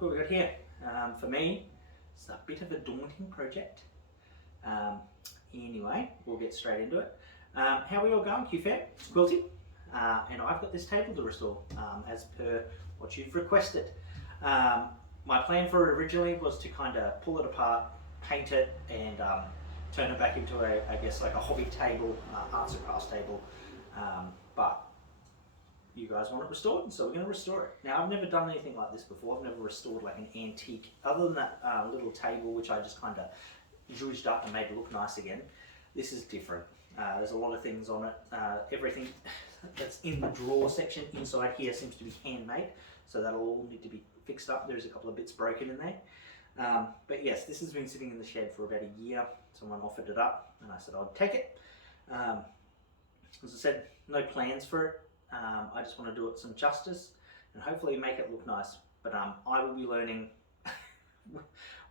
look what we got here. For me, it's a bit of a daunting project. Anyway, we'll get straight into it. How are we all going, QFam? It's Quilty, and I've got this table to restore as per what you've requested. My plan for it originally was to kind of pull it apart, paint it, and turn it back into I guess like a hobby table, arts and crafts table. But you guys want it restored, so we're going to restore it. Now, I've never done anything like this before. I've never restored like an antique, other than that little table which I just kind of zhuzhed up and made it look nice again. This is different. There's a lot of things on it. Everything that's in the drawer section inside here seems to be handmade, so that'll all need to be fixed up. There's a couple of bits broken in there. But yes, this has been sitting in the shed for about a year. Someone offered it up and I said I'd take it. As I said, no plans for it. I just want to do it some justice and hopefully make it look nice. But I will be learning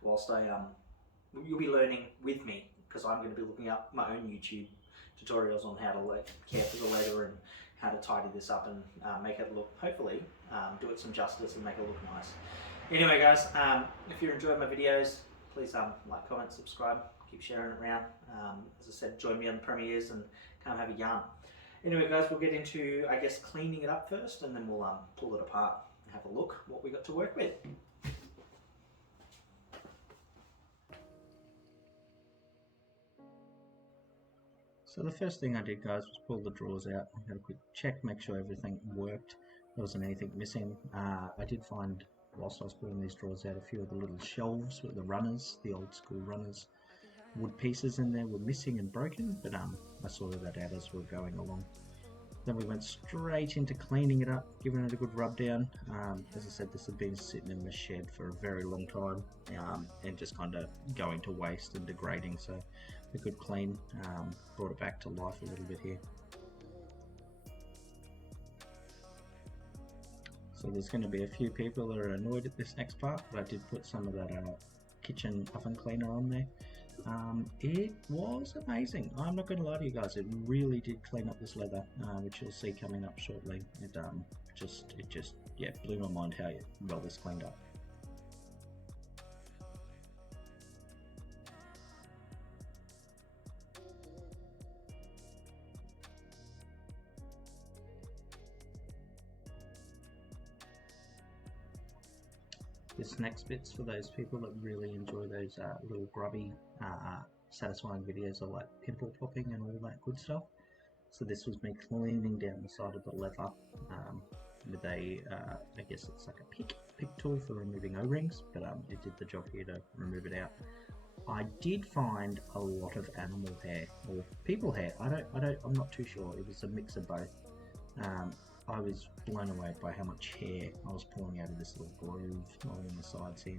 whilst you'll be learning with me, because I'm going to be looking up my own YouTube tutorials on how to care for the leather and how to tidy this up and make it look, hopefully, do it some justice and make it look nice. Anyway guys, if you're enjoying my videos, please like, comment, subscribe, keep sharing it around. As I said, join me on the premieres and come have a yarn. Anyway guys, we'll get into, I guess, cleaning it up first, and then we'll pull it apart and have a look what we got to work with. So the first thing I did, guys, was pull the drawers out. I had a quick check, make sure everything worked. There wasn't anything missing. I did find, whilst I was pulling these drawers out, a few of the little shelves with the runners, the old school runners. Wood pieces in there were missing and broken, but I sorted that out as we were going along. Then we went straight into cleaning it up, giving it a good rub down. As I said, this had been sitting in the shed for a very long time, and just kind of going to waste and degrading, so a good clean brought it back to life a little bit here. So there's going to be a few people that are annoyed at this next part, but I did put some of that kitchen oven cleaner on there. It was amazing. I'm not going to lie to you guys, it really did clean up this leather, which you'll see coming up shortly. It just yeah, blew my mind how well this cleaned up. This next bit's for those people that really enjoy those little grubby, satisfying videos of like pimple popping and all that good stuff. So this was me cleaning down the side of the leather with a, I guess it's like a pick tool for removing O-rings, but it did the job here to remove it out. I did find a lot of animal hair or people hair. I'm not too sure. It was a mix of both. I was blown away by how much hair I was pulling out of this little groove along the sides here.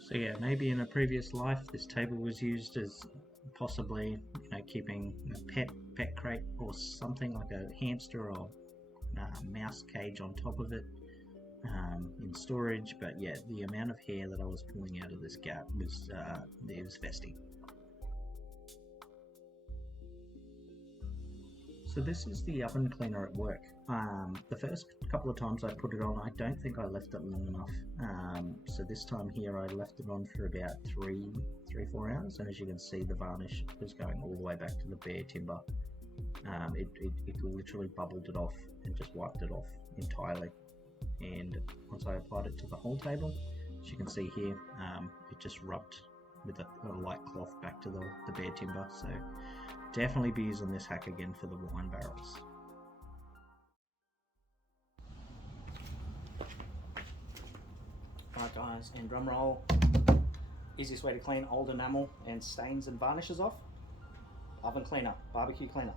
So yeah, maybe in a previous life this table was used as possibly, you know, keeping a pet crate or something like a hamster or mouse cage on top of it in storage. But yeah, the amount of hair that I was pulling out of this gap was it was festy. So this is the oven cleaner at work. The first couple of times I put it on, I don't think I left it long enough. So this time here I left it on for about 3-4 hours, and as you can see the varnish was going all the way back to the bare timber. It literally bubbled it off and just wiped it off entirely. And once I applied it to the whole table, as you can see here, it just rubbed with a light cloth back to the bare timber. So definitely be using this hack again for the wine barrels. Alright guys, and drum roll. Easiest way to clean old enamel and stains and varnishes off: oven cleaner, barbecue cleaner.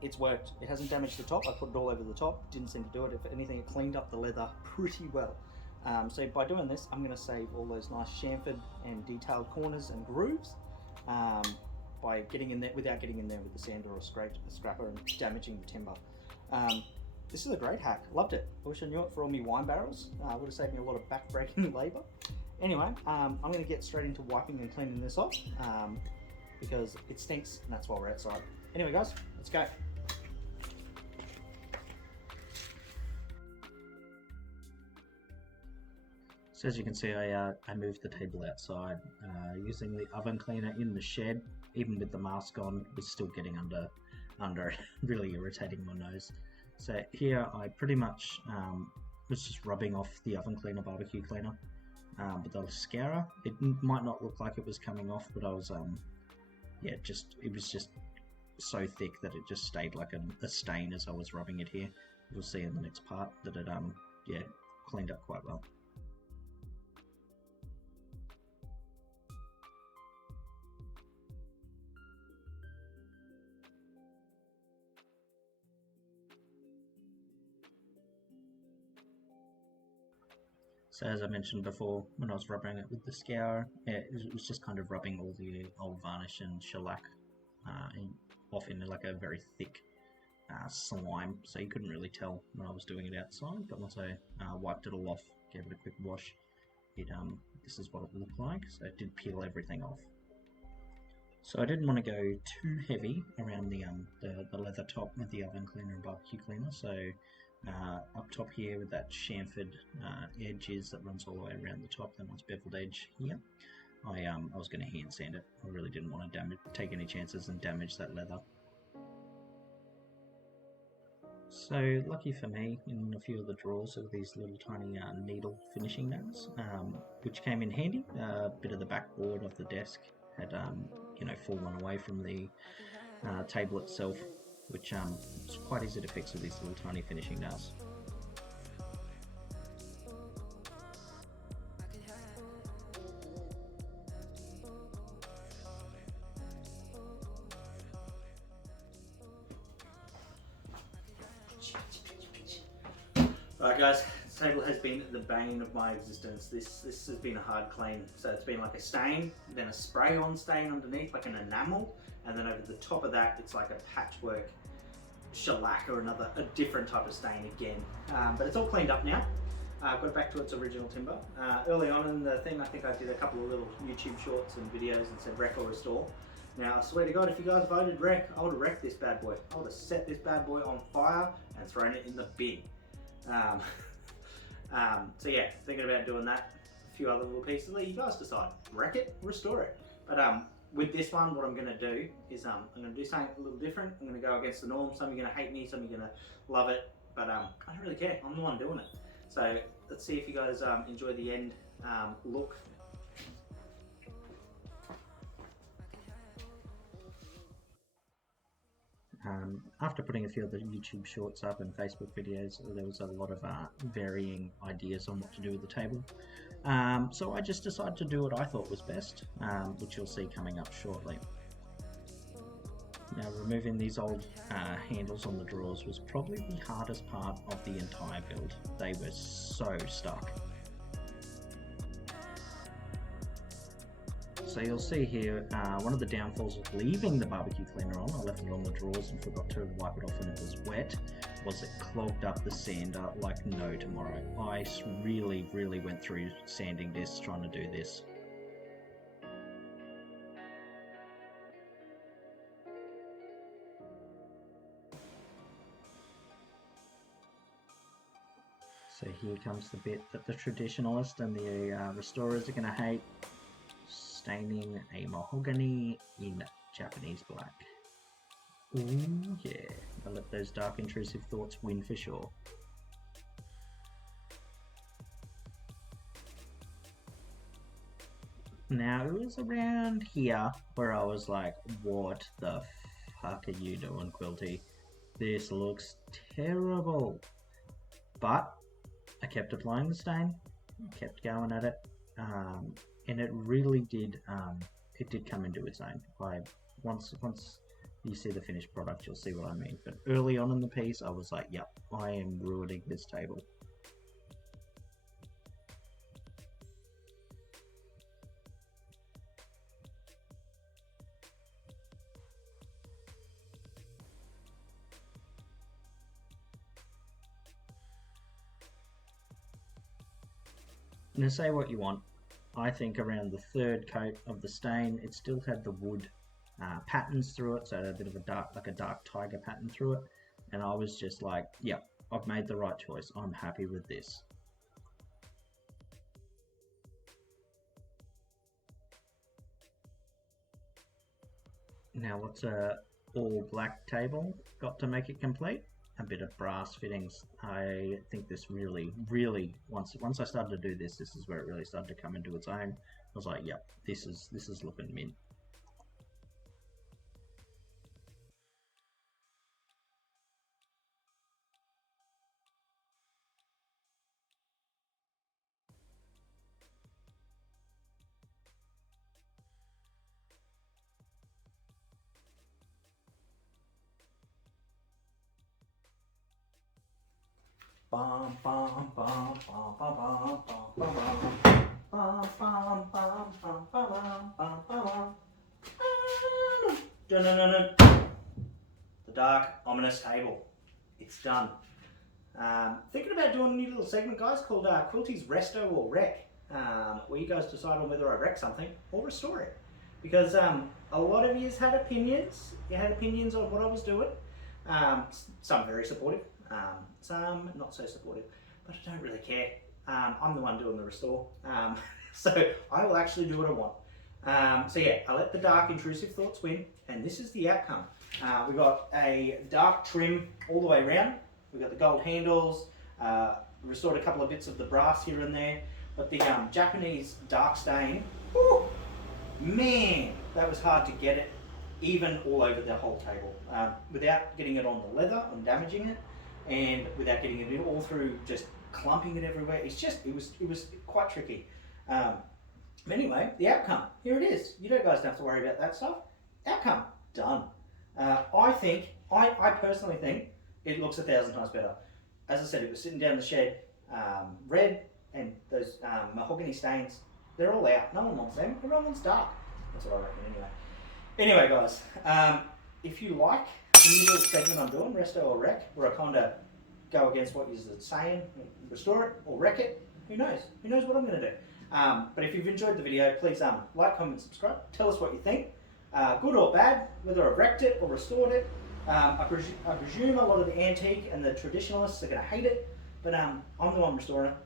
It's worked. It hasn't damaged the top. I put it all over the top. Didn't seem to do it. If anything, it cleaned up the leather pretty well. So by doing this, I'm going to save all those nice chamfered and detailed corners and grooves by getting in there without getting in there with the sander or scraper and damaging the timber. This is a great hack. Loved it. I wish I knew it for all my wine barrels. Would have saved me a lot of back-breaking labour. Anyway, I'm going to get straight into wiping and cleaning this off because it stinks, and that's why we're outside. Anyway guys, let's go. So as you can see, I moved the table outside using the oven cleaner in the shed. Even with the mask on, was still getting under it, really irritating my nose. So here I pretty much was just rubbing off the oven cleaner, barbecue cleaner, but the scourer, it might not look like it was coming off, but I was yeah, it was just so thick that it just stayed like a stain as I was rubbing it here. You'll see in the next part that it yeah, cleaned up quite well. So as I mentioned before, when I was rubbing it with the scour, it was just kind of rubbing all the old varnish and shellac off in like a very thick slime, so you couldn't really tell when I was doing it outside. But once I wiped it all off, gave it a quick wash, this is what it looked like. So it did peel everything off. So I didn't want to go too heavy around the leather top with the oven cleaner and barbecue cleaner. So up top here with that chamfered edges that runs all the way around the top, that nice beveled edge here, I was going to hand sand it. I really didn't want to take any chances and damage that leather. So lucky for me, in a few of the drawers are these little tiny needle finishing nails, which came in handy. A bit of the backboard of the desk had fallen away from the table itself, which it's quite easy to fix with these little tiny finishing nails. Alright guys, this table has been the bane of my existence. This has been a hard clean. So it's been like a stain, then a spray on stain underneath, like an enamel, and then over the top of that it's like a patchwork shellac or a different type of stain again. But it's all cleaned up now. Got it back to its original timber. Early on in the thing, I think I did a couple of little YouTube shorts and videos and said wreck or restore. Now I swear to God, if you guys voted wreck, I would have wrecked this bad boy. I would have set this bad boy on fire and thrown it in the bin. So yeah, thinking about doing that. A few other little pieces. Let you guys decide. Wreck it, restore it. But with this one, what I'm going to do is I'm going to do something a little different. I'm going to go against the norm. Some of you are going to hate me, some of you are going to love it. But I don't really care. I'm the one doing it. So let's see if you guys enjoy the end look. After putting a few of the YouTube shorts up and Facebook videos, there was a lot of varying ideas on what to do with the table. So I just decided to do what I thought was best, which you'll see coming up shortly. Now, removing these old handles on the drawers was probably the hardest part of the entire build. They were so stuck. So you'll see here, one of the downfalls of leaving the barbecue cleaner on, I left it on the drawers and forgot to wipe it off when it was wet, was it clogged up the sander like no tomorrow. I really went through sanding discs trying to do this. So here comes the bit that the traditionalist and the restorers are going to hate. Staining a mahogany in Japanese black. Ooh, yeah. I'll let those dark intrusive thoughts win for sure. Now, it was around here where I was like, what the fuck are you doing, Quilty? This looks terrible. But I kept applying the stain, kept going at it, and it really did, it did come into its own. Once you see the finished product, you'll see what I mean. But early on in the piece, I was like, yep, I am ruining this table. Now say what you want. I think around the third coat of the stain, it still had the wood patterns through it, so it had a bit of a dark tiger pattern through it, and I was just like, yep, I've made the right choice. I'm happy with this. Now what's a all black table got to make it complete? A bit of brass fittings. I think this really, once I started to do this is where it really started to come into its own. I was like, yep, this is looking mint. Bum, bum, bum, bum, bum, bum, bum, bum, bum, bum, bum, bum, bum, bum. The dark, ominous table. It's done. Thinking about doing a new little segment, guys, called Quilty's Resto or Wreck, where you guys decide on whether I wreck something or restore it. Because a lot of you had opinions. You had opinions on what I was doing. Some very supportive. Some not so supportive, but I don't really care. I'm the one doing the restore, so I will actually do what I want. So yeah, I let the dark intrusive thoughts win, and this is the outcome. We got a dark trim all the way around. We got the gold handles. Restored a couple of bits of the brass here and there, but the Japanese dark stain, whew, man, that was hard to get it even all over the whole table without getting it on the leather and damaging it, and without getting it all through, just clumping it everywhere. It was quite tricky. But anyway, the outcome, here it is. You guys don't have to worry about that stuff. Outcome, done. I personally think it looks 1,000 times better. As I said, it was sitting down the shed, red and those mahogany stains, they're all out. No one wants them. Everyone wants dark. That's what I reckon anyway. Anyway, guys, if you like the new little segment I'm doing, Resto or Wreck, where I kind of go against what you're saying, restore it or wreck it, who knows? Who knows what I'm going to do? But if you've enjoyed the video, please like, comment, subscribe. Tell us what you think, good or bad, whether I've wrecked it or restored it. I presume a lot of the antique and the traditionalists are going to hate it, but I'm the one restoring it.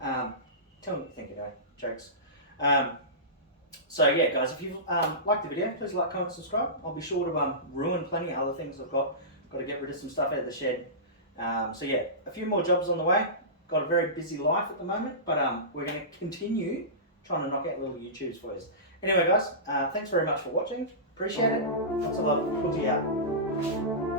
I don't really care. Tell me what you think anyway, jokes. So yeah, guys, if you've liked the video, please like, comment, subscribe. I'll be sure to ruin plenty of other things I've got. Got to get rid of some stuff out of the shed. So yeah, a few more jobs on the way. Got a very busy life at the moment, but we're going to continue trying to knock out little YouTubes for you. Anyway, guys, thanks very much for watching. Appreciate it. Lots of love. Quilty out.